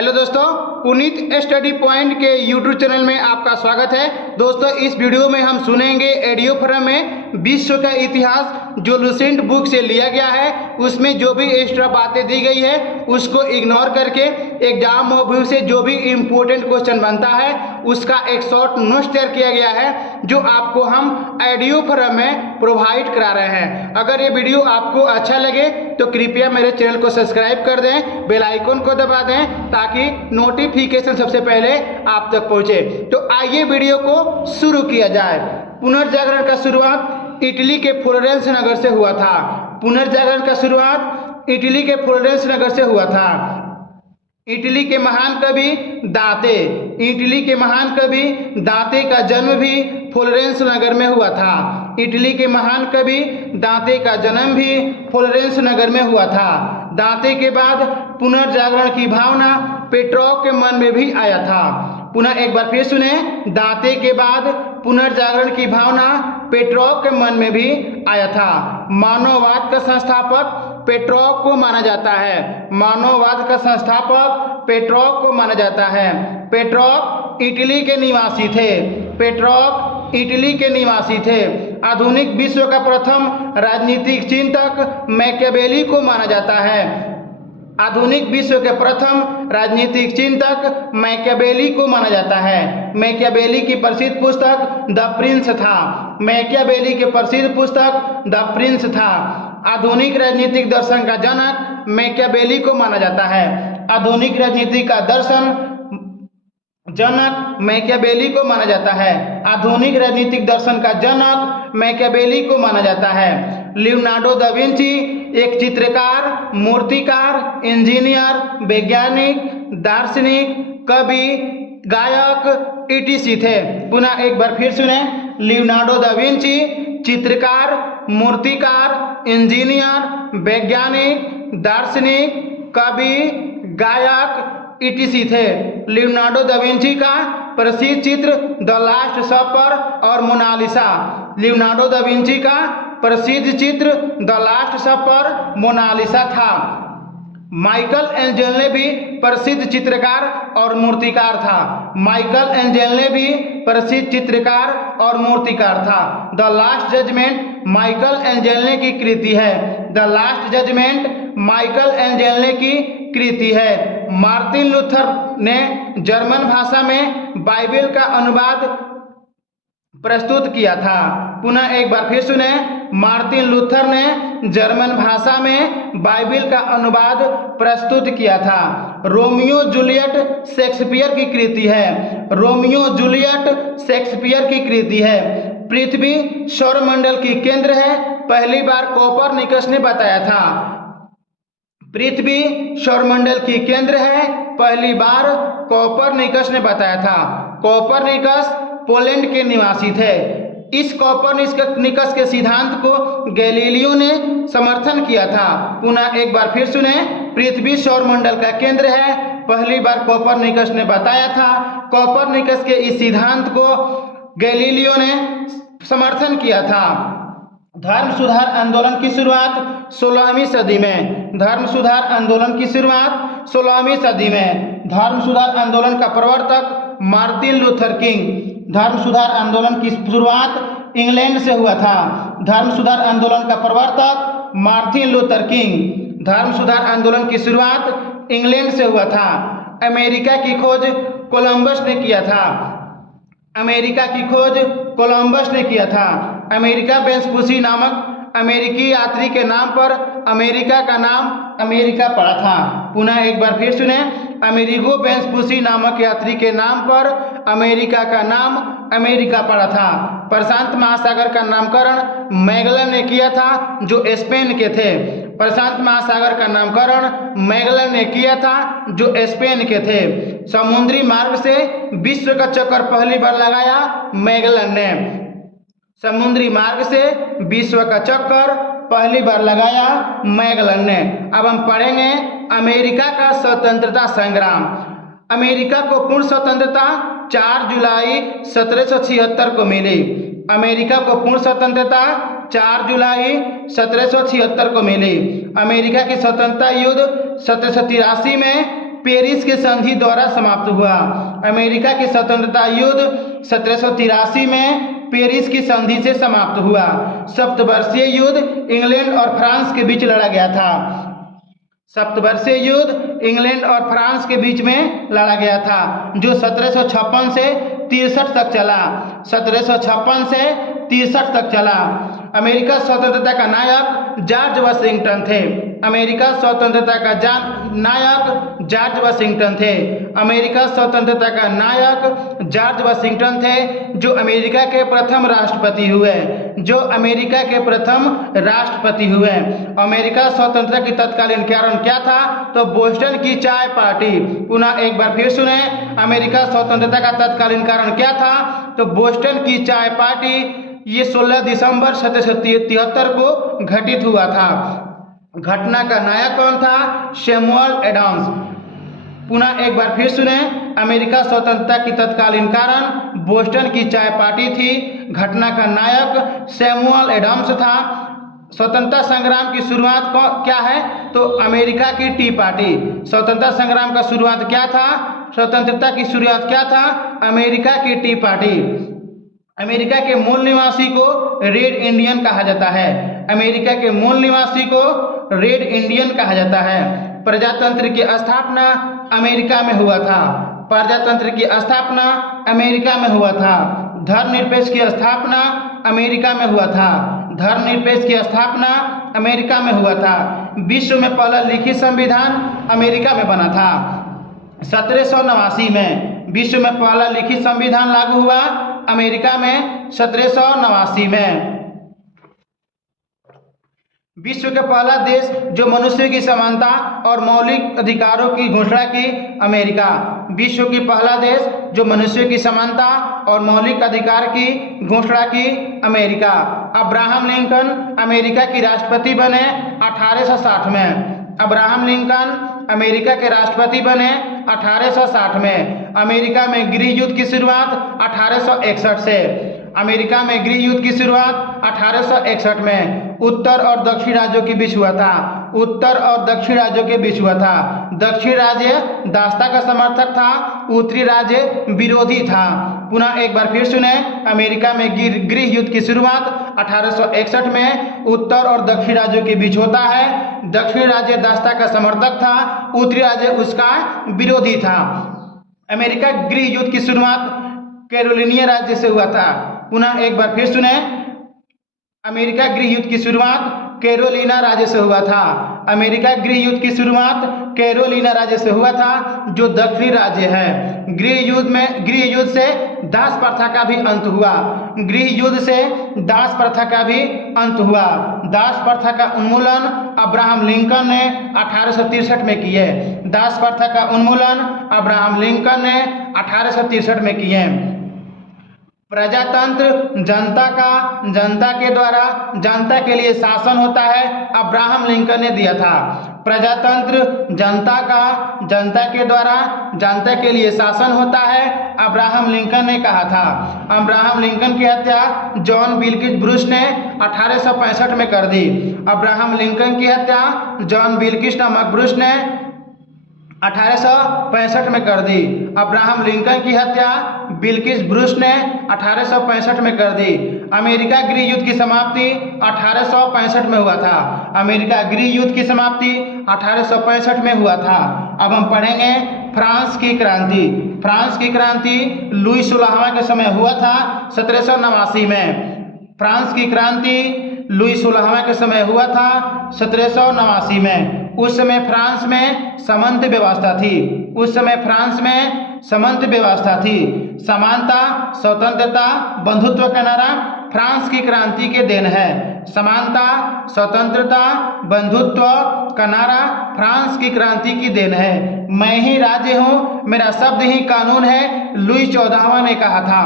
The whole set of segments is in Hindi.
हेलो दोस्तों, पुनीत स्टडी पॉइंट के यूट्यूब चैनल में आपका स्वागत है। दोस्तों, इस वीडियो में हम सुनेंगे एडियोफ्रम में विश्व का इतिहास जो लुसेंट बुक से लिया गया है। उसमें जो भी एक्स्ट्रा बातें दी गई है उसको इग्नोर करके एग्जाम मोड से जो भी इम्पोर्टेंट क्वेश्चन बनता है उसका एक शॉर्ट नोट्स तैयार किया गया है जो आपको हम एडियोफ्रम में प्रोवाइड करा रहे हैं। अगर ये वीडियो आपको अच्छा लगे तो कृपया मेरे चैनल को सब्सक्राइब कर दें, बेल आइकन को दबा दें ताकि नोटिफिकेशन सबसे पहले आप तक पहुंचे। तो आइए वीडियो को शुरू किया जाए। पुनर्जागरण का शुरुआत इटली के फ्लोरेंस नगर से हुआ था। पुनर्जागरण का शुरुआत इटली के फ्लोरेंस नगर से हुआ था। इटली के महान कवि दांते, इटली के महान कवि दांते का जन्म भी फ्लोरेंस नगर में हुआ था। इटली के महान कवि दांते का जन्म भी फ्लोरेंस नगर में हुआ था। दांते के बाद पुनर्जागरण की भावना पेट्रोक के मन में भी आया था। पुनः एक बार फिर सुने, दांते के बाद पुनर्जागरण की भावना पेट्रोक के मन में भी आया था। मानववाद का संस्थापक पेट्रोक को माना जाता है। मानववाद का संस्थापक पेट्रोक को माना जाता है। पेट्रोक इटली के निवासी थे। पेट्रोक इटली के निवासी थे। आधुनिक विश्व का प्रथम राजनीतिक चिंतक मैकियावेली को माना जाता है। आधुनिक विश्व के प्रथम राजनीतिक चिंतक मैकियावेली को माना जाता है। मैकियावेली की प्रसिद्ध पुस्तक द प्रिंस था। मैकियावेली की प्रसिद्ध पुस्तक द प्रिंस था। आधुनिक राजनीतिक दर्शन का जनक मैकियावेली को माना जाता है। आधुनिक राजनीति का दर्शन जनक मैकियावेली को माना जाता है। आधुनिक राजनीतिक दर्शन का जनक मैकियावेली को माना जाता है। लियोनार्डो दा विंची एक चित्रकार, मूर्तिकार, इंजीनियर, वैज्ञानिक, दार्शनिक, कवि, गायक ईटीसी थे। पुनः एक बार फिर सुने, लियोनार्डो दा विंची चित्रकार, मूर्तिकार, इंजीनियर, वैज्ञानिक, दार्शनिक, कवि, गायक ईटीसी थे। लियोनार्डो दा विंची का प्रसिद्ध चित्र द लास्ट सपर और मोनालिसा। लियोनार्डो दा विंची का प्रसिद्ध चित्र द लास्ट सपर मोनालिसा था। माइकल एंजेलो भी प्रसिद्ध चित्रकार और मूर्तिकार था। माइकल एंजेलो भी प्रसिद्ध चित्रकार और मूर्तिकार था। The last judgement Michelangelo की कृति है। The last judgement Michelangelo की कृति है। मार्टिन लूथर ने जर्मन भाषा में बाइबल का अनुवाद प्रस्तुत किया था। पुनः एक बार फिर सुने, मार्टिन लूथर ने जर्मन भाषा में बाइबल का अनुवाद प्रस्तुत किया था। रोमियो जूलियट शेक्सपियर की कृति है। रोमियो जूलियट शेक्सपियर की कृति है। पृथ्वी सौरमंडल की केंद्र है, पहली बार कोपरनिकस ने बताया था। पृथ्वी सौरमंडल की केंद्र है, पहली बार कोपरनिकस ने बताया था। कोपरनिकस पोलैंड के निवासी थे। इस कोपरनिकस के सिद्धांत को गैलीलियो ने समर्थन किया था। पुनः एक बार फिर सुने, पृथ्वी सौरमंडल का केंद्र है, पहली बार कोपरनिकस ने बताया था। कोपरनिकस के इस सिद्धांत को गैलीलियो ने समर्थन किया था। धर्म सुधार आंदोलन की शुरुआत 16वीं सदी में। धर्म सुधार आंदोलन की शुरुआत 16वीं सदी में। धर्म सुधार आंदोलन का प्रवर्तक मार्टिन लूथर किंग। धर्म सुधार आंदोलन की शुरुआत इंग्लैंड से हुआ था। धर्म सुधार आंदोलन का प्रवर्तक मार्टिन लूथर किंग। धर्म सुधार आंदोलन की शुरुआत इंग्लैंड से हुआ था। अमेरिका की खोज कोलंबस ने किया था। अमेरिका की खोज कोलंबस ने किया था। अमेरिका वेस्पुसी नामक अमेरिकी यात्री के नाम पर अमेरिका का नाम अमेरिका पड़ा था। पुनः एक बार फिर सुने, अमेरिगो वेस्पुसी नामक यात्री के नाम पर अमेरिका का नाम अमेरिका पड़ा था। प्रशांत महासागर का नामकरण मैगलन ने किया था जो स्पेन के थे। प्रशांत महासागर का नामकरण मैगलन ने किया था जो स्पेन के थे। समुद्री मार्ग से विश्व का चक्कर पहली बार लगाया मैगलन ने। समुद्री मार्ग से विश्व का चक्कर पहली बार लगाया मैगलन ने। अब हम पढ़ेंगे अमेरिका का स्वतंत्रता संग्राम। अमेरिका को पूर्ण स्वतंत्रता 4 जुलाई 1776 को मिली। अमेरिका को पूर्ण स्वतंत्रता 4 जुलाई 1776 को मिली। अमेरिका की स्वतंत्रता युद्ध 1783 में पेरिस के संधि द्वारा समाप्त हुआ। अमेरिका की स्वतंत्रता युद्ध 1783 में पेरिस की संधि से समाप्त हुआ। सप्तवर्षीय युद्ध इंग्लैंड और फ्रांस के बीच लड़ा गया था। सप्तवर्षीय युद्ध इंग्लैंड और फ्रांस के बीच में लड़ा गया था, जो 1756 से 63 तक चला। 1756 से 63 तक चला। अमेरिका स्वतंत्रता का नायक जॉर्ज वाशिंगटन थे। अमेरिका स्वतंत्रता का नायक जॉर्ज वाशिंगटन थे। अमेरिका स्वतंत्रता का नायक जॉर्ज वाशिंगटन थे, जो अमेरिका के प्रथम राष्ट्रपति हुए। अमेरिका स्वतंत्रता की तत्कालीन कारण क्या था? तो बोस्टन की चाय पार्टी। पुनः एक बार फिर सुने, अमेरिका स्वतंत्रता का तत्कालीन कारण क्या था? तो बोस्टन की चाय पार्टी। ये 16 दिसंबर 1773 को घटित हुआ था। घटना का नायक कौन था? Samuel Adams. पुनः एक बार फिर सुने, अमेरिका स्वतंत्रता की तत्कालीन कारण बोस्टन की चाय पार्टी थी। घटना का नायक सैमुअल एडम्स था। स्वतंत्रता संग्राम की शुरुआत क्या है? तो अमेरिका की टी पार्टी। स्वतंत्रता संग्राम का शुरुआत क्या था? स्वतंत्रता की शुरुआत क्या था? अमेरिका की टी पार्टी। अमेरिका के मूल निवासी को रेड इंडियन कहा जाता है। अमेरिका के मूल निवासी को रेड इंडियन कहा जाता है। प्रजातंत्र की स्थापना अमेरिका में हुआ था। प्रजातंत्र की स्थापना अमेरिका में हुआ था। धर्मनिरपेक्ष की स्थापना अमेरिका में हुआ था। धर्मनिरपेक्ष की स्थापना अमेरिका में हुआ था। विश्व में पहला लिखित संविधान अमेरिका में बना था। 1789 में विश्व में पहला लिखित संविधान लागू हुआ अमेरिका में 1789 में। विश्व का पहला देश जो मनुष्य की समानता और मौलिक अधिकारों की घोषणा की, अमेरिका। विश्व की पहला देश जो मनुष्य की समानता और मौलिक अधिकार की घोषणा की, अमेरिका। अब्राहम लिंकन अमेरिका की राष्ट्रपति बने 1860 में। अब्राहम लिंकन अमेरिका के राष्ट्रपति बने 1860 में। अमेरिका में गृह युद्ध की शुरुआत 1861 से। अमेरिका में गृह युद्ध की शुरुआत 1861 में उत्तर और दक्षिण राज्यों के बीच हुआ था। उत्तर और दक्षिण राज्यों के बीच हुआ था। दक्षिण राज्य दासता का समर्थक था, उत्तरी राज्य विरोधी था। पुनः एक बार फिर सुने, अमेरिका में गृह युद्ध की शुरुआत 1861 में उत्तर और दक्षिण राज्यों के बीच होता है। दक्षिण राज्य दासता का समर्थक था, उत्तरी राज्य उसका विरोधी था। अमेरिका गृह युद्ध की शुरुआत कैरोलिनिया राज्य से हुआ था। पुनः एक बार फिर सुने, अमेरिका गृह युद्ध की शुरुआत कैरोलिना राज्य से हुआ था। अमेरिका गृह युद्ध की शुरुआत कैरोलिना राज्य से हुआ था, जो दक्षिणी राज्य है। गृह युद्ध से दास प्रथा का भी अंत हुआ। गृह युद्ध से दास प्रथा का भी अंत हुआ। दास प्रथा का उन्मूलन अब्राहम लिंकन ने 1863 में किए। दास प्रथा का उन्मूलन अब्राहम लिंकन ने 1863 में किए। प्रजातंत्र जनता के द्वारा जनता के लिए शासन होता है, अब्राहम लिंकन ने दिया था। प्रजातंत्र जनता के द्वारा जनता के लिए शासन होता है, अब्राहम लिंकन ने कहा था। अब्राहम लिंकन की हत्या जॉन विल्किस ब्रूस ने 1865 में कर दी। अब्राहम लिंकन की हत्या जॉन विल्किस नामक ब्रूस ने 1865 में कर दी। अब्राहम लिंकन की हत्या विल्किस ब्रूस ने 1865 में कर दी। अमेरिका गृह युद्ध की समाप्ति 1865 में हुआ था। अमेरिका गृह युद्ध की समाप्ति 1865 में हुआ था। अब हम पढ़ेंगे फ्रांस की क्रांति। फ्रांस की क्रांति लुई 16वां के समय हुआ था 1789 में। फ्रांस की क्रांति लुई 16वां के समय हुआ था 1789 में। उस समय फ्रांस में सामंत व्यवस्था थी। उस समय फ्रांस में सामंत व्यवस्था थी। समानता, स्वतंत्रता, बंधुत्व का नारा फ्रांस की क्रांति के देन है। समानता, स्वतंत्रता, बंधुत्व का नारा फ्रांस की क्रांति की देन है। मैं ही राज्य हूँ, मेरा शब्द ही कानून है, लुई 14वां ने कहा था।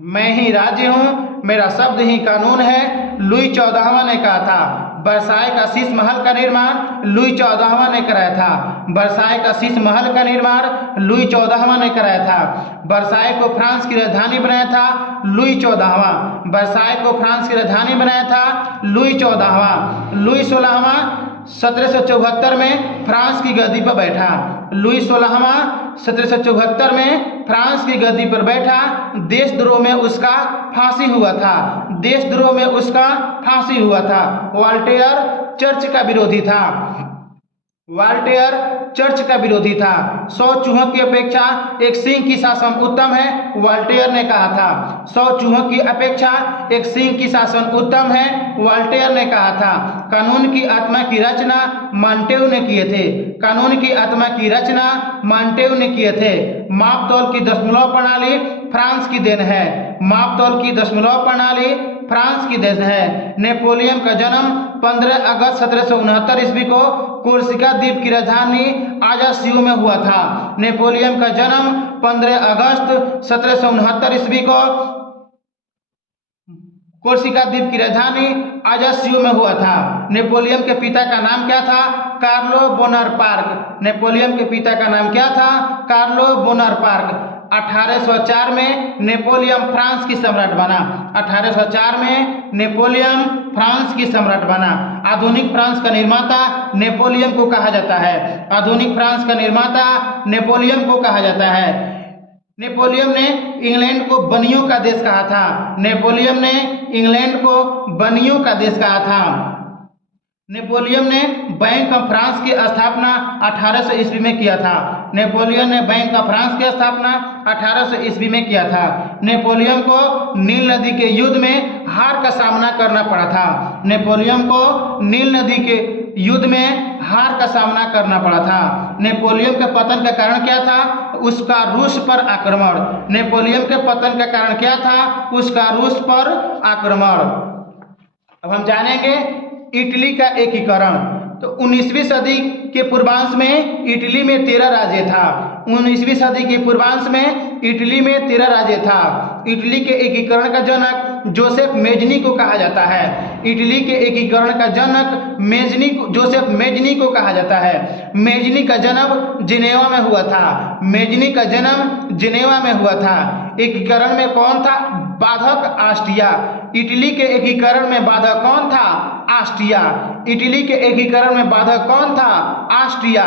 मैं ही राज्य हूँ, मेरा शब्द ही कानून है, लुई 14वां ने कहा था। वर्साय का शीश महल का निर्माण लुई 14वां ने कराया था। वर्साय का शीश महल का निर्माण लुई 14वां ने कराया था। वर्साय को फ्रांस की राजधानी बनाया था लुई 14वां। वर्साय को फ्रांस की राजधानी बनाया था लुई 14वां। लुई 16वां 1774 में फ्रांस की गद्दी पर बैठा। लुई 16वां 1774 में फ्रांस की गद्दी पर बैठा। देशद्रोह में उसका फांसी हुआ था। देशद्रोह में उसका फांसी हुआ था। वॉल्टेयर चर्च का विरोधी था। वॉल्टेयर चर्च का विरोधी था। 100 चूहों की अपेक्षा एक सिंह की शासन उत्तम है, वॉल्टेयर ने कहा था। 100 चूहों की अपेक्षा एक सिंह की शासन उत्तम है, वॉल्टेयर ने कहा था। कानून की आत्मा की रचना मॉन्टेस्क्यू ने किए थे। कानून की आत्मा की रचना मॉन्टेस्क्यू ने किए थे। मापतौल की दशमलव प्रणाली फ्रांस की देन है। मापतौल की दशमलव प्रणाली फ्रांस की देन है। नेपोलियन का जन्म 15 अगस्त 1769 ईस्वी को कोर्सिका द्वीप की राजधानी आजासियो में हुआ था। नेपोलियन का जन्म 15 अगस्त 1769 ईस्वी को कोर्सिका द्वीप की राजधानी आजासियो में हुआ था। नेपोलियन के पिता का नाम क्या था? Carlo Bonaparte. नेपोलियन के पिता का नाम क्या था? Carlo Bonaparte. 1804 में नेपोलियन फ्रांस की सम्राट बना। 1804 में नेपोलियन फ्रांस की सम्राट बना। आधुनिक फ्रांस का निर्माता नेपोलियन को कहा जाता है। आधुनिक फ्रांस का निर्माता नेपोलियन को कहा जाता है। नेपोलियन ने इंग्लैंड को बनियों का देश कहा था। नेपोलियन ने इंग्लैंड को बनियों का देश कहा था। नेपोलियन ने बैंक ऑफ फ्रांस की स्थापना 1800 ईस्वी में किया था। नेपोलियन ने बैंक ऑफ फ्रांस की स्थापना 1800 ईस्वी में किया था। नेपोलियन को नील नदी के युद्ध में हार का सामना करना पड़ा था। नेपोलियन को नील नदी के युद्ध में हार का सामना करना पड़ा था। नेपोलियन के पतन का कारण क्या था? उसका रूस पर आक्रमण। नेपोलियन के पतन का कारण क्या था? उसका रूस पर आक्रमण। अब हम जानेंगे इटली का एकीकरण। तो 19वीं सदी के पूर्वांश में इटली में 13 राज्य था। 19वीं सदी के पूर्वांश में इटली में 13 राज्य था। इटली के एकीकरण का जनक जोसेफ मेजनी को कहा जाता है। इटली के एकीकरण का जनक जोसेफ मेजनी को कहा जाता है। मेजनी का जन्म जिनेवा में हुआ था। मेजनी का जन्म जिनेवा में हुआ था। एकीकरण में कौन था? बाधक ऑस्ट्रिया। इटली के एकीकरण में बाधक कौन था? ऑस्ट्रिया। इटली के एकीकरण में बाधक कौन था? ऑस्ट्रिया।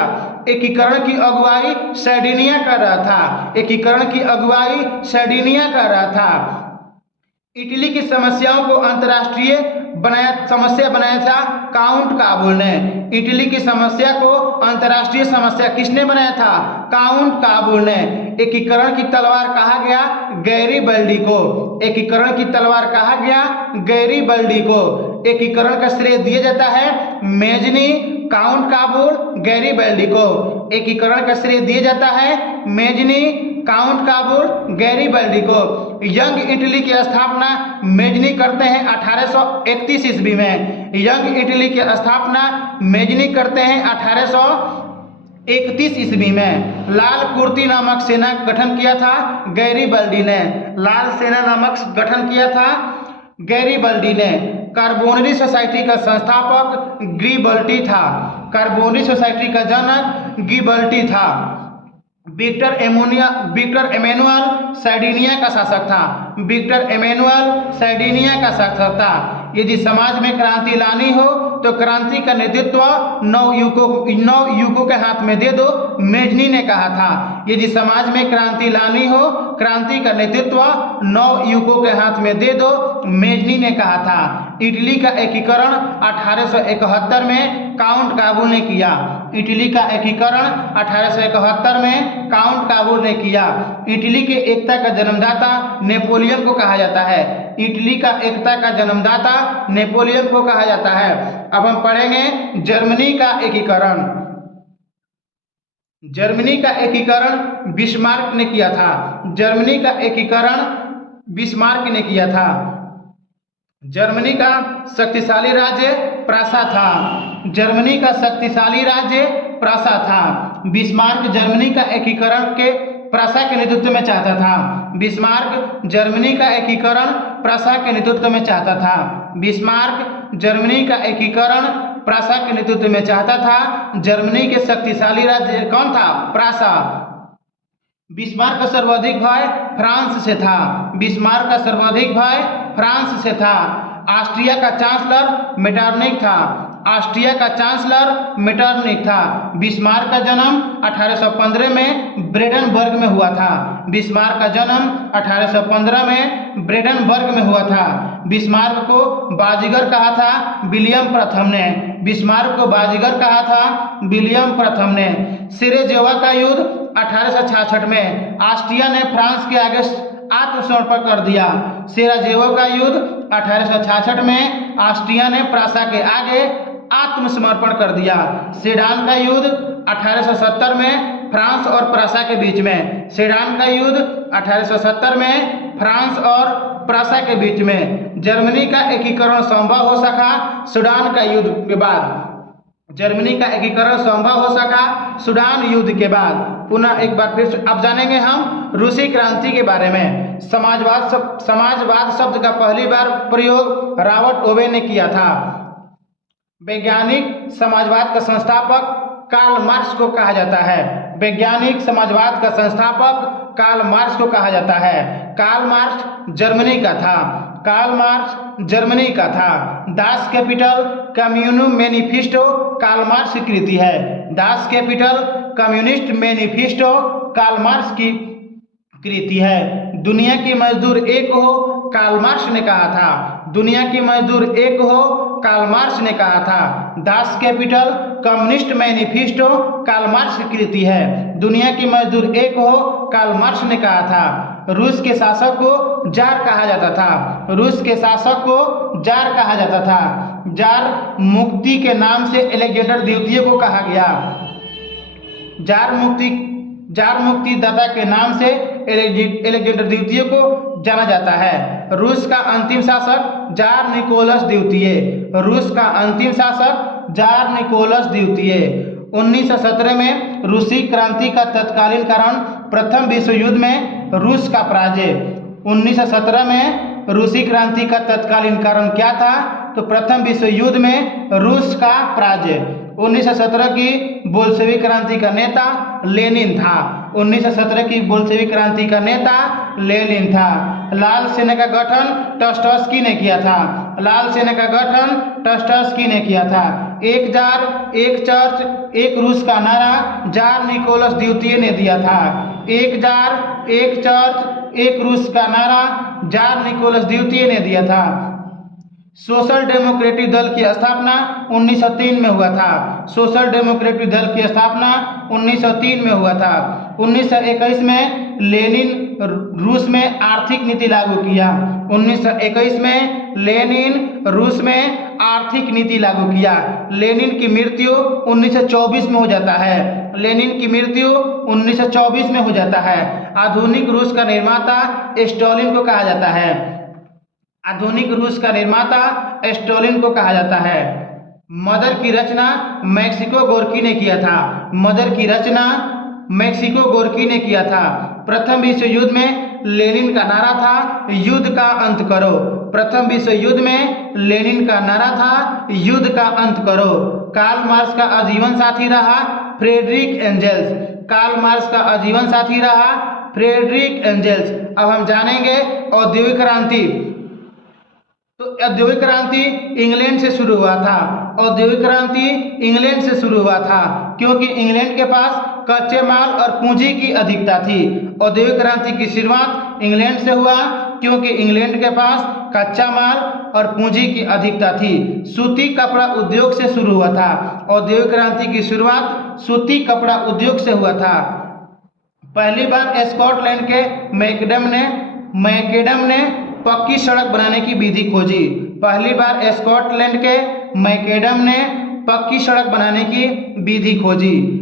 एकीकरण की अगुवाई सर्डिनिया कर रहा था। एकीकरण की अगुवाई सर्डिनिया कर रहा था। इटली की समस्याओं को अंतर्राष्ट्रीय समस्या बनाया था काउंट काबुल ने। इटली की समस्या को अंतर्राष्ट्रीय समस्या किसने बनाया था? काउंट काबुल ने। एकीकरण की तलवार कहा गया गैरीबल्डी को। एकीकरण की तलवार कहा गया गैरीबल्डी को। एकीकरण का श्रेय दिया जाता है मेजनी, काउंट काबुल, गैरीबल्डी को। एकीकरण का श्रेय दिया जाता है मेजनी, काउंट काबुल, गैरीबल्डी को। यंग इटली की स्थापना मेजनी करते हैं 1831 ईस्वी में। यंग इटली की स्थापना मेजनी करते हैं 1831 ईस्वी में। लाल कुर्ती नामक सेना गठन किया था गैरीबल्डी ने। लाल सेना नामक गठन किया था गैरीबल्डी ने। कार्बोनरी सोसाइटी का संस्थापक गिबल्टी था। कार्बोनरी सोसाइटी का जनक गिबल्टी था। विक्टर एमेनुअल सर्डिनिया का शासक था। विक्टर एमेनुअल सर्डिनिया का शासक था। यदि समाज में क्रांति लानी हो तो क्रांति का नेतृत्व 9 युवकों के हाथ में दे दो, मेजनी ने कहा था। यदि समाज में क्रांति लानी हो, क्रांति का नेतृत्व 9 युवकों के हाथ में दे दो, मेजनी ने कहा था। इटली का एकीकरण 1871 में काउंट काबुल ने किया। इटली का एकीकरण 1871 में काउंट काबुल ने किया। इटली के एकता का जन्मदाता नेपोलियन को कहा जाता है। इटली का एकता का जन्मदाता नेपोलियन को कहा जाता है। अब हम पढ़ेंगे जर्मनी का एकीकरण। जर्मनी का एकीकरण बिस्मार्क ने किया था। जर्मनी का एकीकरण बिस्मार्क ने किया था। जर्मनी का शक्तिशाली राज्य प्रासा था। जर्मनी का शक्तिशाली राज्य प्रासा था। बिस्मार्क जर्मनी का एकीकरण के प्रासा के नेतृत्व में चाहता था। बिस्मार्क जर्मनी का एकीकरण प्रासा के नेतृत्व में चाहता था। बिस्मार्क जर्मनी का एकीकरण प्रासा के नेतृत्व में चाहता था। जर्मनी के शक्तिशाली राज्य कौन था? प्रासा। बिस्मार्क का सर्वाधिक भय फ्रांस से था। बिस्मार्क का सर्वाधिक भय फ्रांस से था। ऑस्ट्रिया का चांसलर मेटरनिख था। ऑस्ट्रिया का चांसलर मेटरनिक था। बिस्मार्क का जन्म 1815 में ब्रेडेनबर्ग में हुआ था। बिस्मार्क का जन्म 1815 में ब्रेडेनबर्ग में हुआ था। बिस्मार्क को बाजीगर कहा था विलियम प्रथम ने। बिस्मार्क को बाजीगर कहा था विलियम प्रथम ने। सेरेजेवा का युद्ध 1866 में ऑस्ट्रिया ने फ्रांस के आगे आत्मसमर्पण कर दिया। सेराजेवो का युद्ध 1866 में ऑस्ट्रिया ने प्रासा के आगे आत्मसमर्पण कर दिया। सेडान का युद्ध 1870 में फ्रांस और प्रासा के बीच में। सेडान का युद्ध 1870 में फ्रांस और प्रासा के बीच में। जर्मनी का एकीकरण संभव हो सका सूडान का युद्ध के बाद। जर्मनी का एकीकरण संभव हो सका सूडान युद्ध के बाद। पुनः एक बार फिर अब जानेंगे हम रूसी क्रांति के बारे में। समाजवाद शब्द का पहली बार प्रयोग रॉबर्ट ओवेन ने किया था। वैज्ञानिक समाजवाद का संस्थापक कार्ल मार्क्स को कहा जाता है। वैज्ञानिक समाजवाद का संस्थापक कार्ल मार्क्स को कहा जाता है। कार्ल मार्क्स जर्मनी का था। कार्ल मार्क्स जर्मनी का था। Das Kapital communist manifesto Karl Marx की कृति है। Das Kapital communist manifesto Karl Marx की कृति है। दुनिया की मजदूर एक हो कार्ल मार्क्स ने कहा था। दुनिया की मजदूर एक हो कार्ल मार्क्स ने कहा था। Das Kapital communist manifesto Karl Marx की कृति है। दुनिया की मजदूर एक हो कार्ल मार्क्स ने कहा था। रूस के शासक को जार कहा जाता था। रूस के शासक को जार कहा जाता था। जार मुक्ति के नाम से अलेक्जेंडर द्वितीय को कहा गया। जार मुक्ति दाता के नाम से अलेक्जेंडर द्वितीय को जाना जाता है। रूस का अंतिम शासक जार निकोलस द्वितीय। रूस का अंतिम शासक जार निकोलस द्वितीय। 1917 में रूसी क्रांति का तत्कालीन कारण प्रथम विश्व युद्ध में रूस का पराजय। 1917 में रूसी क्रांति का तत्कालीन कारण क्या था? तो प्रथम विश्व युद्ध में रूस का पराजय। 1917 की बोल्शेविक क्रांति का नेता लेनिन था। 1917 की बोल्शेविक क्रांति का नेता लेनिन था। लाल सेना का गठन टस्टस्की ने किया था। लाल सेना का गठन टस्टस्की ने किया था। एक जार एक चर्च एक रूस का नारा जार निकोलस द्वितीय ने दिया था। एक जार एक चर्च एक रूस का नारा जार निकोलस द्वितीय ने दिया था। सोशल डेमोक्रेटिक दल की स्थापना 1903 में हुआ था। सोशल डेमोक्रेटिक दल की स्थापना 1903 में हुआ था। 1921 में लेनिन रूस में आर्थिक नीति लागू किया। 1921 में लेनिन रूस में आर्थिक नीति लागू किया। लेनिन की मृत्यु 1924 में हो जाता है। लेनिन की मृत्यु 1924 में हो जाता है। आधुनिक रूस का निर्माता स्टालिन को कहा जाता है। आधुनिक रूस का निर्माता स्टालिन को कहा जाता है। मदर की रचना मैक्सिको गोर्की ने किया था। मदर की रचना मैक्सिको गोर्की ने किया था। प्रथम विश्व युद्ध में लेनिन का नारा था युद्ध का अंत करो। प्रथम विश्व युद्ध में लेनिन का नारा था युद्ध का अंत करो। कार्ल मार्क्स का आजीवन साथी रहा फ्रेडरिक एंजेल्स। कार्ल मार्क्स का आजीवन साथी रहा फ्रेडरिक एंजेल्स। अब हम जानेंगे औद्योगिक क्रांति। तो औद्योगिक क्रांति इंग्लैंड से शुरू हुआ था। औद्योगिक क्रांति इंग्लैंड से शुरू हुआ था क्योंकि इंग्लैंड के पास कच्चे माल और पूंजी की अधिकता थी। औद्योगिक क्रांति की शुरुआत इंग्लैंड से हुआ क्योंकि इंग्लैंड के पास कच्चा माल और पूंजी की अधिकता थी। सूती कपड़ा उद्योग से शुरू हुआ था। औद्योगिक क्रांति की शुरुआत सूती कपड़ा उद्योग से हुआ था। पहली बार स्कॉटलैंड के मैकेडम ने पक्की सड़क बनाने की विधि खोजी। पहली बार स्कॉटलैंड के मैकेडम ने पक्की सड़क बनाने की विधि खोजी।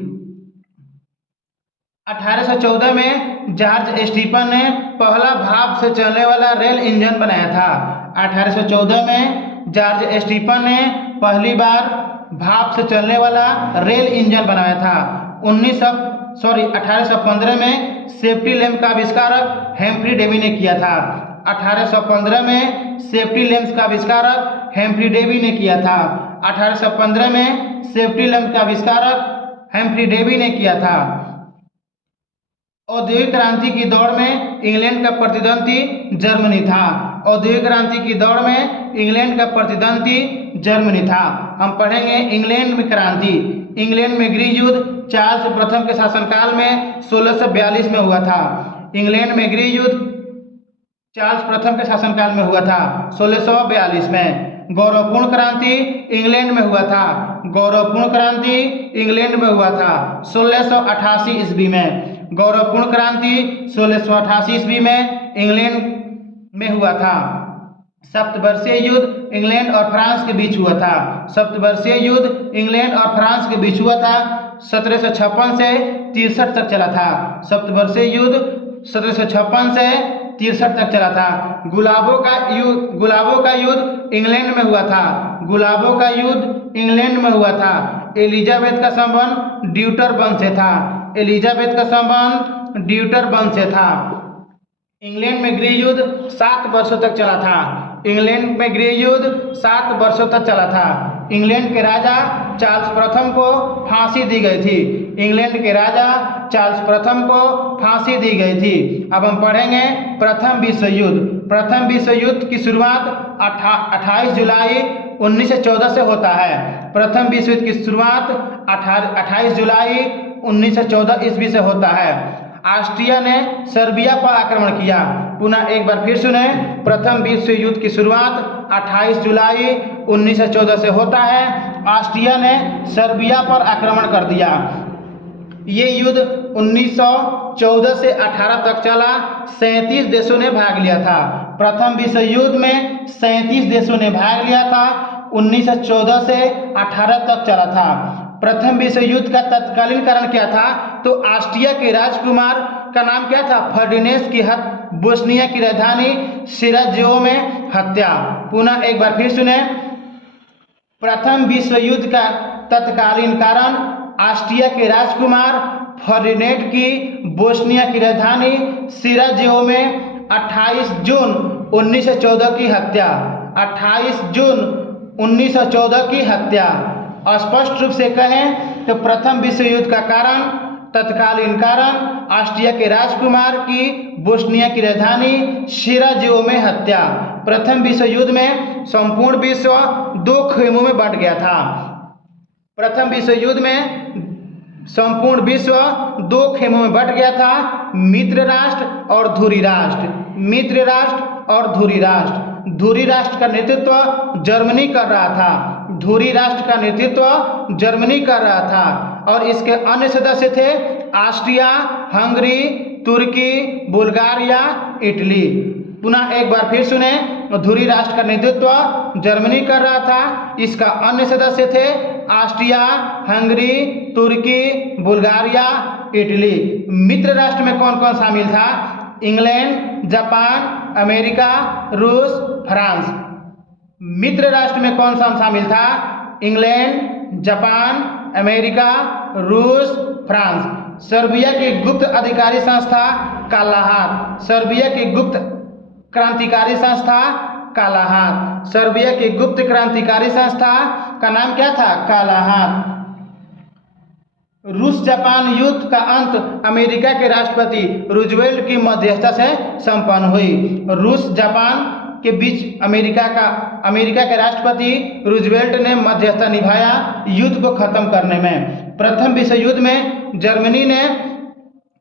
1814 में जॉर्ज स्टीफन ने पहला भाप से चलने वाला रेल इंजन बनाया था। 1814 में जॉर्ज स्टीफन ने पहली बार भाप से चलने वाला रेल इंजन बनाया था। 1815 में सेफ्टी लैंप का आविष्कारक हेम्फ्री डेवी ने किया था। 1815 में सेफ्टी लैंप्स का आविष्कारक हेम्फ्री डेवी ने किया था। 1815 में सेफ्टी लैंप का आविष्कारक हेम्फ्री डेवी ने किया था। औद्योगिक क्रांति की दौड़ में इंग्लैंड का प्रतिद्वंदी जर्मनी था। औद्योगिक क्रांति की दौड़ में इंग्लैंड का प्रतिद्वंदी जर्मनी था। हम पढ़ेंगे इंग्लैंड में क्रांति। इंग्लैंड में गृह युद्ध चार्ल्स प्रथम के शासनकाल में 1642 में हुआ था। इंग्लैंड में गृह युद्ध चार्ल्स प्रथम के शासनकाल में हुआ था 1642 में। गौरवपूर्ण क्रांति इंग्लैंड में हुआ था। गौरवपूर्ण क्रांति इंग्लैंड में हुआ था 1688 ईस्वी में। गौरवपूर्ण क्रांति 1688 ईस्वी में इंग्लैंड में हुआ था। सप्तवर्षीय युद्ध इंग्लैंड और फ्रांस के बीच हुआ था। सप्तवर्षीय युद्ध इंग्लैंड और फ्रांस के बीच हुआ था। 1756 से 63 तक चला था। सप्तवर्षीय युद्ध 1756 से 63 तक चला था। गुलाबों का युद्ध इंग्लैंड में हुआ था। गुलाबों का युद्ध इंग्लैंड में हुआ था। एलिजाबेथ का संबंध ड्यूटर वंश से था। एलिजाबेथ का संबंध ड्यूटर वंश से था। इंग्लैंड में गृह युद्ध 7 वर्षों तक चला था। इंग्लैंड में गृह युद्ध 7 वर्षों तक चला था। इंग्लैंड के राजा चार्ल्स प्रथम को फांसी दी गई थी। इंग्लैंड के राजा चार्ल्स प्रथम को फांसी दी गई थी। अब हम पढ़ेंगे प्रथम विश्व युद्ध। प्रथम विश्व युद्ध की शुरुआत 28 जुलाई 1914 से होता है। प्रथम विश्व युद्ध की शुरुआत 28 जुलाई 1914 ईस्वी से होता है। ऑस्ट्रिया ने सर्बिया पर आक्रमण किया। पुनः एक बार फिर सुने, प्रथम विश्व युद्ध की शुरुआत 28 जुलाई 1914 से होता है। ऑस्ट्रिया ने सर्बिया पर आक्रमण कर दिया। ये युद्ध 1914 से 18 तक चला। 37 देशों ने भाग लिया था। प्रथम विश्व युद्ध में 37 देशों ने भाग लिया था। 1914 से 18 तक चला था। प्रथम विश्व युद्ध का तत्कालीन कारण क्या था? तो ऑस्ट्रिया के राजकुमार का नाम क्या था? फर्डिनेंड की बोस्निया की राजधानी सिराजेवो में हत्या। पुनः एक बार फिर सुने, प्रथम विश्व युद्ध का तत्कालीन कारण ऑस्ट्रिया के राजकुमार फर्डिनेंड की बोस्निया की राजधानी सिराजेवो में 28 जून 1914 की हत्या। 28 जून 1914 की हत्या। स्पष्ट रूप से कहें तो प्रथम विश्व युद्ध का कारण, तत्कालीन कारण ऑस्ट्रिया के राजकुमार की बोस्निया की राजधानी सिराजेवो में हत्या। प्रथम विश्व युद्ध में संपूर्ण विश्व 2 खेमों में बंट गया था। प्रथम विश्व युद्ध में संपूर्ण विश्व 2 खेमों में बंट गया था, मित्र राष्ट्र और धुरी राष्ट्र। मित्र राष्ट्र और धुरी राष्ट्र। धुरी राष्ट्र का नेतृत्व जर्मनी कर रहा था। धुरी राष्ट्र का नेतृत्व जर्मनी कर रहा था और इसके अन्य सदस्य थे ऑस्ट्रिया, हंगरी, तुर्की, बुल्गारिया, इटली। पुनः एक बार फिर सुने, धुरी राष्ट्र का नेतृत्व जर्मनी कर रहा था। इसका अन्य सदस्य थे ऑस्ट्रिया, हंगरी, तुर्की, बुल्गारिया, इटली। मित्र राष्ट्र में कौन कौन शामिल था? इंग्लैंड, जापान, अमेरिका, रूस, फ्रांस। मित्र राष्ट्र में कौन सा शामिल था? इंग्लैंड, जापान, अमेरिका, रूस, फ्रांस। सर्बिया की गुप्त अधिकारी संस्था काला हाथ। सर्बिया की गुप्त क्रांतिकारी संस्था काला हाथ। सर्बिया की गुप्त क्रांतिकारी संस्था का नाम क्या था? काला हाथ। रूस जापान युद्ध का अंत अमेरिका के राष्ट्रपति रूजवेल्ट की मध्यस्थता से संपन्न हुई। रूस जापान के बीच अमेरिका के राष्ट्रपति रूजवेल्ट ने मध्यस्थता निभाया युद्ध को खत्म करने में। प्रथम विश्व युद्ध में जर्मनी ने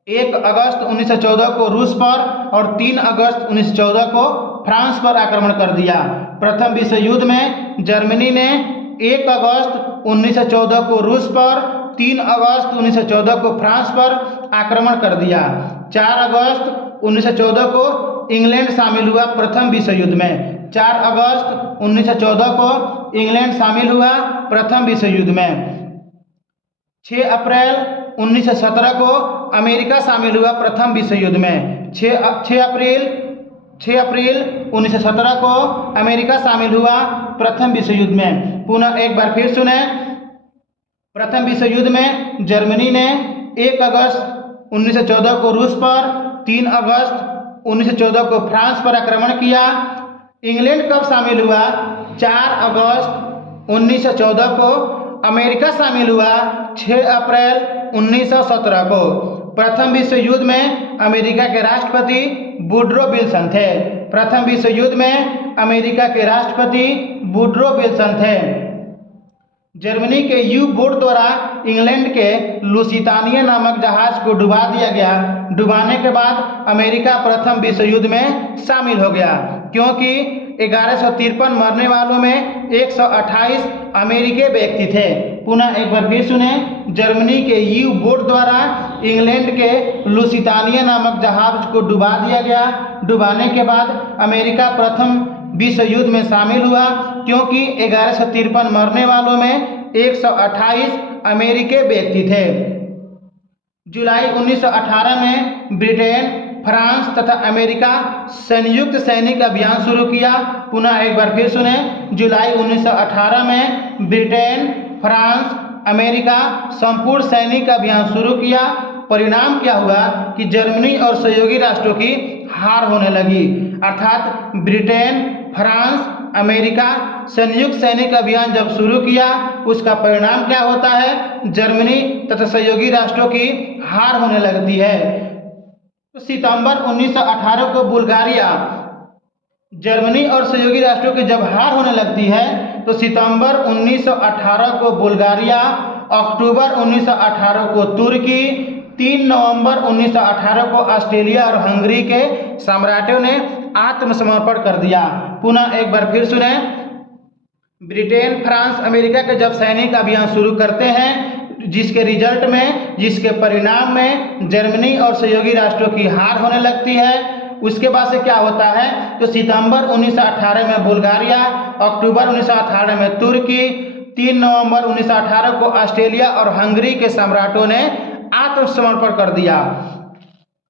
1 अगस्त 1914 को रूस पर और 3 अगस्त 1914 को फ्रांस पर आक्रमण कर दिया। प्रथम विश्व युद्ध में जर्मनी ने 1 अगस्त 1914 को रूस पर, 3 अगस्त 1914 को फ्रांस पर आक्रमण कर दिया। 4 अगस्त 1914 को इंग्लैंड शामिल हुआ प्रथम विश्व युद्ध में। 4 अगस्त 1914 को इंग्लैंड शामिल हुआ प्रथम विश्व युद्ध में। 6 अप्रैल 1917 को अमेरिका शामिल हुआ प्रथम विश्व युद्ध में। 6 अप्रैल 1917 को अमेरिका शामिल हुआ प्रथम विश्व युद्ध में। पुनः एक बार फिर सुने, प्रथम विश्व युद्ध में जर्मनी ने 1 अगस्त 1914 को रूस पर, 3 अगस्त 1914 को फ्रांस पर आक्रमण किया। इंग्लैंड कब शामिल हुआ? 4 अगस्त 1914 को अमेरिका शामिल हुआ 6 अप्रैल 1917 को। प्रथम विश्व युद्ध में अमेरिका के राष्ट्रपति वुडरो विल्सन थे। प्रथम विश्व युद्ध में अमेरिका के राष्ट्रपति वुडरो विल्सन थे। जर्मनी के यू बोट द्वारा इंग्लैंड के लुसितानिया नामक जहाज को डुबा दिया गया। डुबाने के बाद अमेरिका प्रथम विश्व युद्ध में शामिल हो गया, क्योंकि 1153 मरने वालों में 128 अमेरिकी व्यक्ति थे। पुनः एक बार फिर सुने, जर्मनी के यू बोट द्वारा इंग्लैंड के लुसितानिया नामक जहाज को डुबा दिया गया। डुबाने के बाद अमेरिका प्रथम विश्व युद्ध में शामिल हुआ, क्योंकि 1153 मरने वालों में 128 अमेरिकी व्यक्ति थे। जुलाई 1918 में ब्रिटेन, फ्रांस तथा अमेरिका संयुक्त सैनिक अभियान शुरू किया। पुनः एक बार फिर सुने, जुलाई 1918 में ब्रिटेन, फ्रांस, अमेरिका संपूर्ण सैनिक अभियान शुरू किया। परिणाम क्या हुआ कि जर्मनी और सहयोगी राष्ट्रों की हार होने लगी, अर्थात ब्रिटेन, फ्रांस, अमेरिका संयुक्त सैनिक अभियान जब शुरू किया, उसका परिणाम क्या होता है, जर्मनी तथा सहयोगी राष्ट्रों की हार होने लगती है। तो सितंबर 1918 को बुल्गारिया, जर्मनी और सहयोगी राष्ट्रों की जब हार होने लगती है तो सितंबर 1918 को बुल्गारिया, अक्टूबर 1918 को तुर्की, 3 नवंबर 1918 को ऑस्ट्रेलिया और हंगरी के सम्राटों ने आत्मसमर्पण कर दिया। पुनः एक बार फिर सुने, ब्रिटेन, फ्रांस, अमेरिका के जब सैनिक अभियान शुरू करते हैं, जिसके रिजल्ट में, जिसके परिणाम में जर्मनी और सहयोगी राष्ट्रों की हार होने लगती है, उसके बाद से क्या होता है, तो सितंबर 1918 में बुल्गारिया, अक्टूबर 1918 में तुर्की, 3 नवंबर 1918 को ऑस्ट्रेलिया और हंगरी के सम्राटों ने आत्मसमर्पण कर दिया।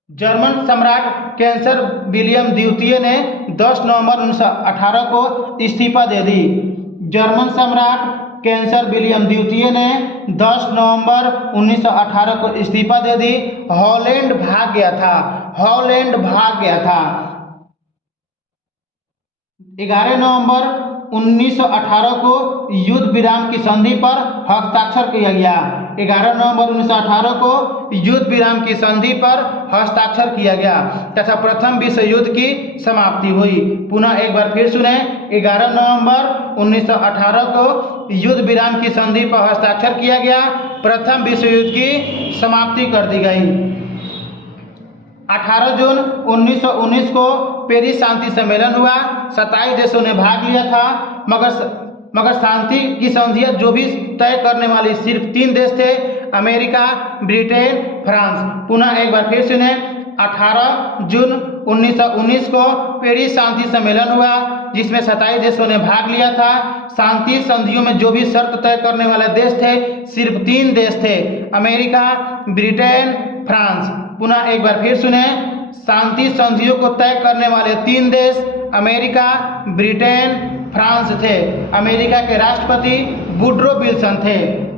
जर्मन सम्राट कैंसर विलियम द्वितीय ने 10 नवंबर 1918 को इस्तीफा दे दी। जर्मन सम्राट कैंसर विलियम द्वितीय ने 10 नवंबर 1918 को इस्तीफा दे दी। हॉलैंड भाग गया था, हॉलैंड भाग गया था। 11 नवंबर 1918 को युद्ध विराम की संधि पर हस्ताक्षर किया गया। 11 नवंबर 1918 को युद्ध विराम की संधि पर हस्ताक्षर किया गया तथा प्रथम विश्व युद्ध की समाप्ति हुई। पुनः एक बार फिर सुने, 11 नवंबर 1918 को युद्ध विराम की संधि पर हस्ताक्षर किया गया, प्रथम विश्व युद्ध की समाप्ति कर दी गई। 18 जून 1919 को पेरिस शांति सम्मेलन हुआ। 27 देशों ने भाग लिया था, मगर शांति की संधियां जो भी तय करने वाली सिर्फ 3 देश थे, अमेरिका, ब्रिटेन, फ्रांस। पुनः एक बार फिर सुने, 18 जून 1919 को पेरिस शांति सम्मेलन हुआ, जिसमें 27 देशों ने भाग लिया था। शांति संधियों में जो भी शर्त तय करने वाले देश थे, सिर्फ 3 देश थे, अमेरिका, ब्रिटेन, फ्रांस। पुनः एक बार फिर सुने, शांति संधियों को तय करने वाले 3 देश अमेरिका, ब्रिटेन, फ्रांस थे। अमेरिका के राष्ट्रपति वुडरो विल्सन थे,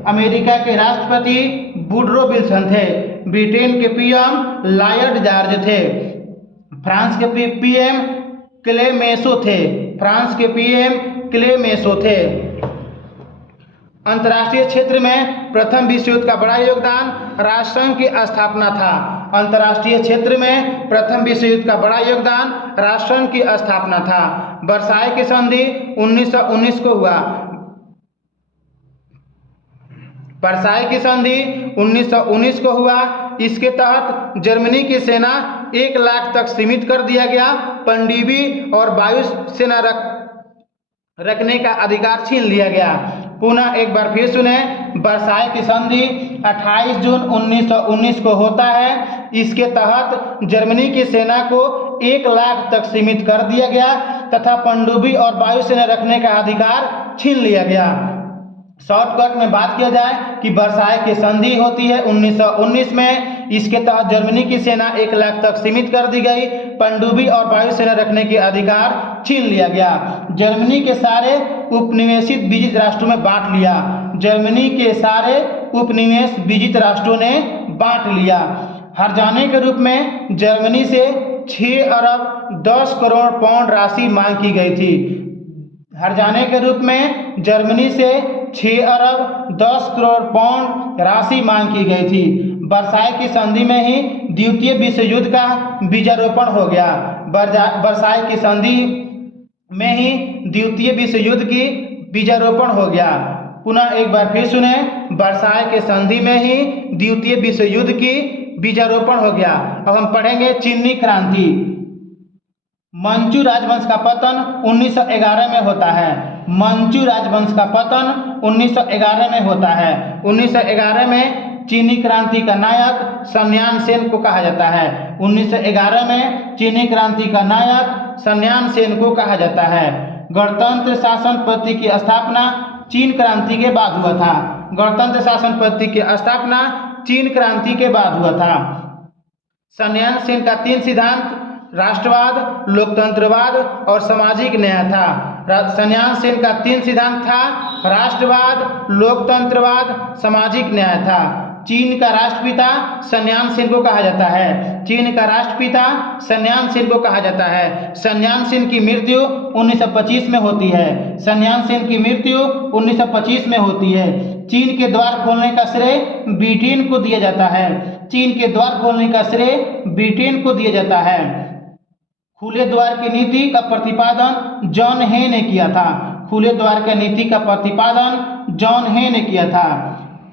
अमेरिका के राष्ट्रपति वुडरो विल्सन थे। ब्रिटेन के पीएम लॉयड जॉर्ज थे। फ्रांस के पीएम क्लेमेंसो थे, फ्रांस के पीएम क्लेमेंसो थे। अंतर्राष्ट्रीय क्षेत्र में प्रथम विश्व युद्ध का बड़ा योगदान राष्ट्रसंघ की स्थापना था। अंतर्राष्ट्रीय क्षेत्र में प्रथम विश्व युद्ध का बड़ा योगदान राष्ट्रसंघ की स्थापना था। वर्साई की संधि 1919 को हुआ। वर्साई की संधि 1919 को हुआ। इसके तहत जर्मनी की सेना 1 लाख तक सीमित कर दिया गया। पनडुब्बी और वायु सेना रखने का अधिकार छीन लिया गया। पुनः एक बार फिर सुने, वर्साई की संधि 28 जून 1919 को होता है। इसके तहत जर्मनी की सेना को 1 लाख तक सीमित कर दिया गया तथा पनडुब्बी और वायुसेना रखने का अधिकार छीन लिया गया। शॉर्टकट में बात किया जाए कि वर्साई की संधि होती है 1919 में। इसके तहत जर्मनी की सेना 1 लाख तक सीमित कर दी गई, पनडुब्बी और वायुसेना रखने के अधिकार छीन लिया गया। जर्मनी के सारे उपनिवेशित विजित राष्ट्रों में बांट लिया। जर्मनी के सारे उपनिवेश विजित राष्ट्रों ने बांट लिया। हर्जाने के रूप में जर्मनी से 6 अरब 10 करोड़ पाउंड राशि मांग की गई थी। हर्जाने के रूप में जर्मनी से 6 अरब 10 करोड़ पाउंड राशि मांग की गई थी। वर्साई की संधि में ही द्वितीय विश्व युद्ध का बीजारोपण हो गया। वर्साई की संधि में ही द्वितीय विश्व युद्ध की बीजारोपण हो गया। पुनः एक बार फिर सुने, वर्साई के संधि में ही द्वितीय विश्व युद्ध की बीजारोपण हो गया। अब हम पढ़ेंगे चीनी क्रांति। मंचू राजवंश का पतन 1911 में होता है। मंचू राजवंश का पतन 1911 में होता है। 1911 में चीनी क्रांति का नायक सन्यान सेन को कहा जाता है। 1911 में चीनी क्रांति का नायक सन्यान सेन को कहा जाता है। गणतंत्र शासन पद्धति की स्थापना चीन क्रांति के बाद हुआ था। गणतंत्र शासन पद्धति की स्थापना चीन क्रांति के बाद हुआ था। सन्यान सेन का 3 सिद्धांत राष्ट्रवाद, लोकतंत्रवाद और सामाजिक न्याय था। सन्यान सेन का 3 सिद्धांत था, राष्ट्रवाद, लोकतंत्रवाद, सामाजिक न्याय था। चीन का राष्ट्रपिता सन्यान सेन को कहा जाता है। चीन का राष्ट्रपिता सन्यान सेन को कहा जाता है। सन्यान सेन की मृत्यु 1925 में होती है। सन्यान सेन की मृत्यु 1925 में होती है। चीन के द्वार खोलने का श्रेय ब्रिटेन को दिया जाता है। चीन के द्वार खोलने का श्रेय ब्रिटेन को दिया जाता है। खुले द्वार की नीति का प्रतिपादन जॉन हे ने किया था। खुले द्वार की नीति का प्रतिपादन जॉन हे ने किया था।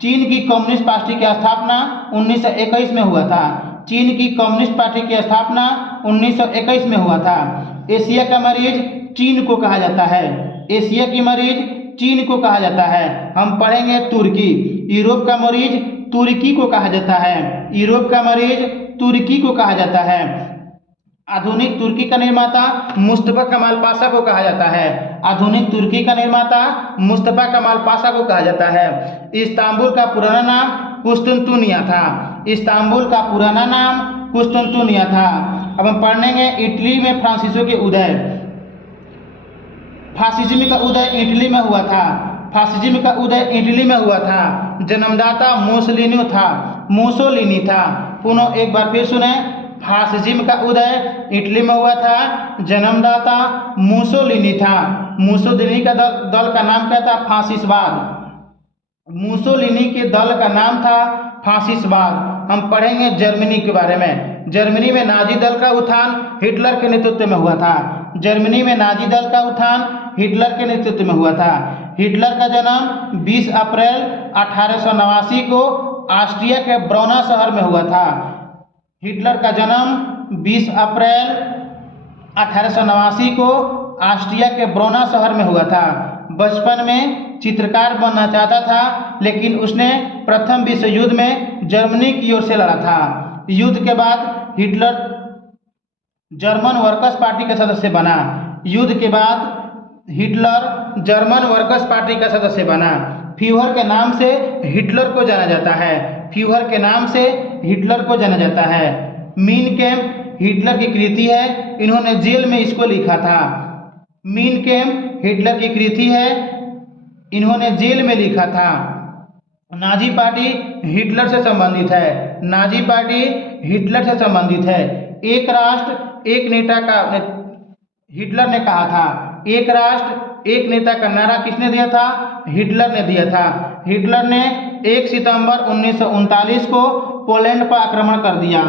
चीन की कम्युनिस्ट पार्टी की स्थापना 1921 में हुआ था। चीन की कम्युनिस्ट पार्टी की स्थापना 1921 में हुआ था। एशिया का मरीज चीन को कहा जाता है। एशिया की मरीज चीन को कहा जाता है। हम पढ़ेंगे तुर्की। यूरोप का मरीज तुर्की को कहा जाता है। यूरोप का मरीज तुर्की को कहा जाता है। आधुनिक तुर्की का निर्माता मुस्तफा कमाल पाशा को कहा जाता है। आधुनिक तुर्की का निर्माता मुस्तफा कमाल पाशा को कहा जाता है। इस्तांबुल का पुराना नाम कुस्तुनतुनिया था। इस्तांबुल का पुराना नाम कुस्तुनतुनिया था। अब हम पढ़ेंगे इटली में फ्रांसीसियों के उदय। फासिज्म का उदय इटली में हुआ था। फासिज्म का उदय इटली में हुआ था। जन्मदाता मुसोलिनी था। मुसोलिनी था। पुनः एक बार फिर सुने, फासिज्म का उदय इटली में हुआ था। जन्मदाता मुसोलिनी था। मुसोलिनी का दल का नाम क्या था? फासिस्टवाद। मुसोलिनी के दल का नाम था फासिस्टवाद। हम पढ़ेंगे जर्मनी के बारे में। जर्मनी में नाजी दल का उत्थान हिटलर के नेतृत्व में हुआ था। जर्मनी में नाजी दल का उत्थान हिटलर के नेतृत्व में हुआ था। हिटलर का जन्म 20 अप्रैल 1889 को ऑस्ट्रिया के ब्रौना शहर में हुआ था। हिटलर का जन्म 20 अप्रैल 1889 को ऑस्ट्रिया के ब्रौना शहर में हुआ था। बचपन में चित्रकार बनना चाहता था, लेकिन उसने प्रथम विश्व युद्ध में जर्मनी की ओर से लड़ा था। युद्ध के बाद हिटलर जर्मन वर्कर्स पार्टी का सदस्य बना। युद्ध के बाद हिटलर जर्मन वर्कर्स पार्टी का सदस्य बना। फ्यूहर के नाम से हिटलर को जाना जाता है। फ्यूहर के नाम से हिटलर को जाना जाता है। मीन कैम्प हिटलर की कृति है। इन्होंने जेल में इसको लिखा था। मीन कैम्प हिटलर की कृति है। इन्होंने जेल में लिखा था। नाजी पार्टी हिटलर से संबंधित है। नाजी पार्टी हिटलर से संबंधित है। एक राष्ट्र एक नेता का हिटलर ने कहा था। एक राष्ट्र एक नेता का नारा किसने दिया था? हिटलर ने दिया था। हिटलर ने 1 सितंबर 1939 को पोलैंड पर आक्रमण कर दिया।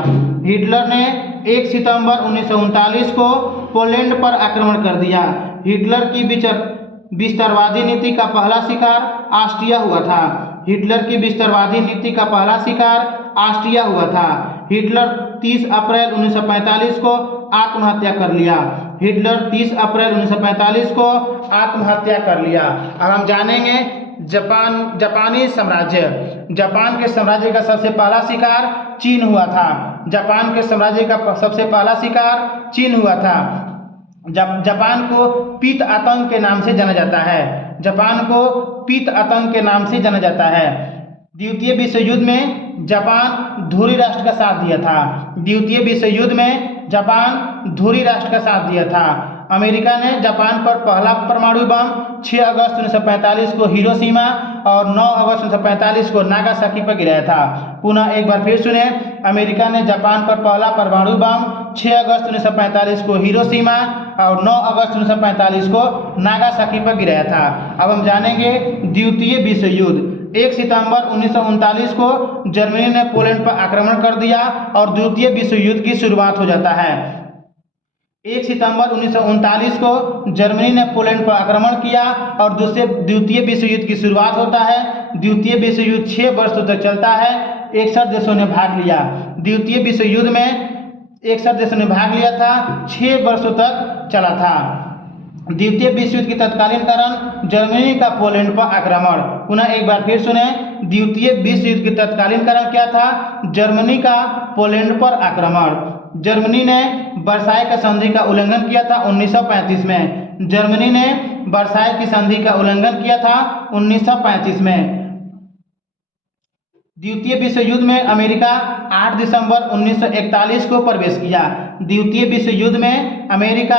हिटलर ने 1 सितंबर 1939 को पोलैंड पर आक्रमण कर दिया। हिटलर की विस्तारवादी नीति का पहला शिकार ऑस्ट्रिया हुआ था। हिटलर की विस्तारवादी नीति का पहला शिकार ऑस्ट्रिया हुआ था। हिटलर 30 अप्रैल 1945 को आत्महत्या कर लिया। हिटलर 30 अप्रैल 1945 को आत्महत्या कर लिया। अब हम जानेंगे जापानी साम्राज्य। जापान के साम्राज्य का सबसे पहला शिकार चीन हुआ था। जापान के साम्राज्य का सबसे पहला शिकार चीन हुआ था। जापान को पीत आतंक के नाम से जाना जाता है। जापान को पीत आतंक के नाम से जाना जाता है। द्वितीय विश्व युद्ध में जापान धुरी राष्ट्र का साथ दिया था। द्वितीय विश्व युद्ध में जापान धुरी राष्ट्र का साथ दिया था। अमेरिका ने जापान पर पहला परमाणु बम 6 अगस्त 1945 को हिरोशिमा और 9 अगस्त 1945 को नागासाकी पर गिराया था। पुनः एक बार फिर सुने, अमेरिका ने जापान पर पहला परमाणु बम 6 अगस्त 1945 को हिरोशिमा और 9 अगस्त 1945 को नागासाकी पर गिराया था। अब हम जानेंगे द्वितीय विश्व युद्ध। 1 सितंबर 1939 को जर्मनी ने पोलैंड पर आक्रमण कर दिया और द्वितीय विश्व युद्ध की शुरुआत हो जाता है। 1 सितंबर 1939 को जर्मनी ने पोलैंड पर आक्रमण किया और द्वितीय विश्व युद्ध की शुरुआत होता है। द्वितीय विश्व युद्ध 6 वर्षों तक चलता है। 61 देशों ने भाग लिया। द्वितीय विश्व युद्ध में 61 देशों ने भाग लिया था। 6 वर्षों तक चला था। द्वितीय विश्व युद्ध की तत्कालीन कारण जर्मनी का पोलैंड पर आक्रमण। पुनः एक बार फिर सुने, द्वितीय विश्व युद्ध की तत्कालीन कारण क्या था? जर्मनी का पोलैंड पर आक्रमण। जर्मनी ने वर्साई की संधि का उल्लंघन किया था 1935 में। जर्मनी ने वर्साई की संधि का उल्लंघन किया था 1935 में। द्वितीय विश्व युद्ध में अमेरिका 8 दिसंबर 1941 को प्रवेश किया। द्वितीय विश्व युद्ध में अमेरिका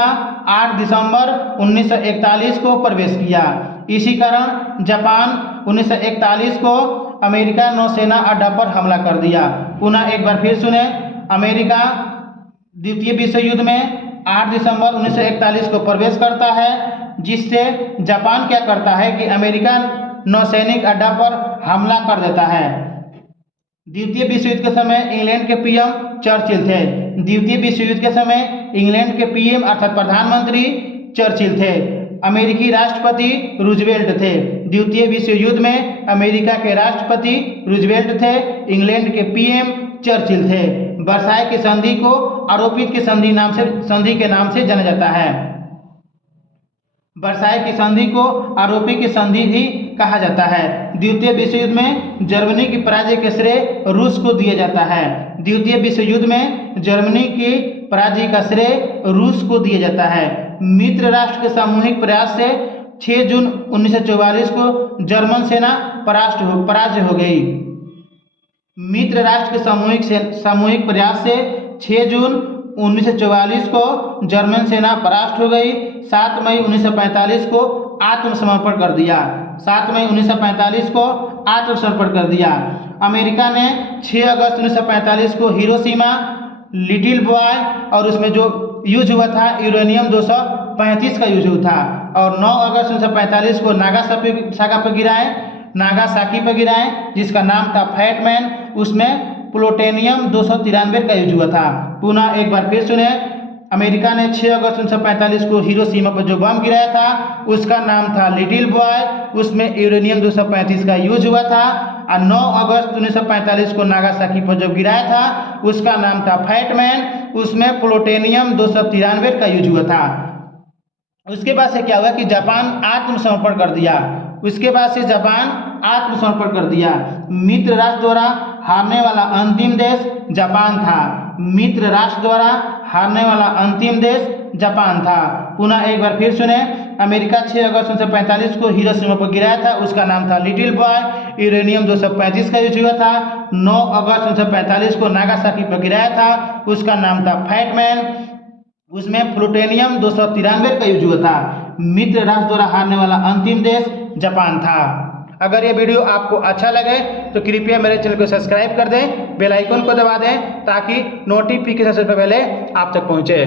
8 दिसंबर 1941 को प्रवेश किया। इसी कारण जापान 1941 को अमेरिका नौसेना अड्डा पर हमला कर दिया। पुनः एक बार फिर सुने, अमेरिका द्वितीय विश्व युद्ध में 8 दिसंबर 1941 को प्रवेश करता है, जिससे जापान क्या करता है कि अमेरिका नौसैनिक अड्डा पर हमला कर देता है। द्वितीय विश्व युद्ध के समय इंग्लैंड के पीएम चर्चिल थे। द्वितीय विश्व युद्ध के समय इंग्लैंड के पीएम अर्थात प्रधानमंत्री चर्चिल थे। अमेरिकी राष्ट्रपति रूजवेल्ट थे। द्वितीय विश्व युद्ध में अमेरिका के राष्ट्रपति रूजवेल्ट थे, इंग्लैंड के पीएम चर्चिल थे। वर्साई की संधि को आरोपित की संधि के नाम से जाना जाता है। वर्साई की संधि को आरोपी की संधि भी कहा जाता है। द्वितीय विश्व युद्ध में जर्मनी की पराजय के श्रेय रूस को दिया जाता है। द्वितीय विश्व युद्ध में जर्मनी की पराजय का श्रेय रूस को दिया जाता है। मित्र राष्ट्र के सामूहिक प्रयास से 6 जून 1944 को जर्मन सेना पराजय हो गई। मित्र राष्ट्र के सामूहिक प्रयास से 6 जून 1944 को जर्मन सेना परास्त हो गई। 7 मई 1945 को आत्मसमर्पण कर दिया। 7 मई 1945 को आत्मसमर्पण कर दिया। अमेरिका ने 6 अगस्त 1945 को हिरोशिमा, लिटिल बॉय और उसमें जो यूज हुआ था यूरेनियम 235 का यूज हुआ था, और 9 अगस्त 1945 को नागासाकी पर गिराए जिसका नाम था फैटमैन। उसमें प्लूटोनियम 293 का यूज हुआ था। पुनः एक बार फिर सुने, अमेरिका ने 6 अगस्त 1945 को हिरोशिमा पर जो बम गिराया था उसका नाम था लिटिल बॉय, उसमें यूरेनियम 235 का यूज हुआ था। और 9 अगस्त 1945 को नागासाकी पर जो गिराया था उसका नाम था फैटमैन, उसमें प्लूटोनियम 293 का यूज हुआ था। उसके बाद से क्या हुआ कि जापान आत्मसमर्पण कर दिया। उसके बाद से जापान आत्मसमर्पण कर दिया। मित्र राष्ट्र द्वारा हारने वाला अंतिम देश जापान था। मित्र राष्ट्र द्वारा हारने वाला अंतिम देश जापान था। पुनः एक बार फिर सुने, अमेरिका 6 अगस्त 1945 को हिरोशिमा पर गिराया था, उसका नाम था लिटिल बॉय, यूरेनियम 235 का यूज हुआ था। 9 अगस्त 1945 को नागासाकी पर गिराया था, उसका नाम था फैटमैन, उसमें प्लूटोनियम 293 का यूज हुआ था। मित्र राष्ट्र द्वारा हारने वाला अंतिम देश जापान था। अगर ये वीडियो आपको अच्छा लगे तो कृपया मेरे चैनल को सब्सक्राइब कर दें, बेल आइकन को दबा दें ताकि नोटिफिकेशन सबसे पहले आप तक पहुंचे।